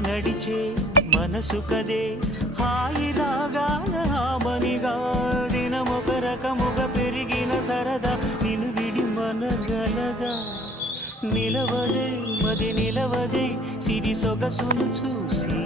నడిచే మనసు కదే హాయి రాగాల హామనిగా దినమొక రకముగా పెరిగిన సరదా నిన్ను విడి మనగలదా నిలవదే మది నిలవదే సిరి సొగసును చూసి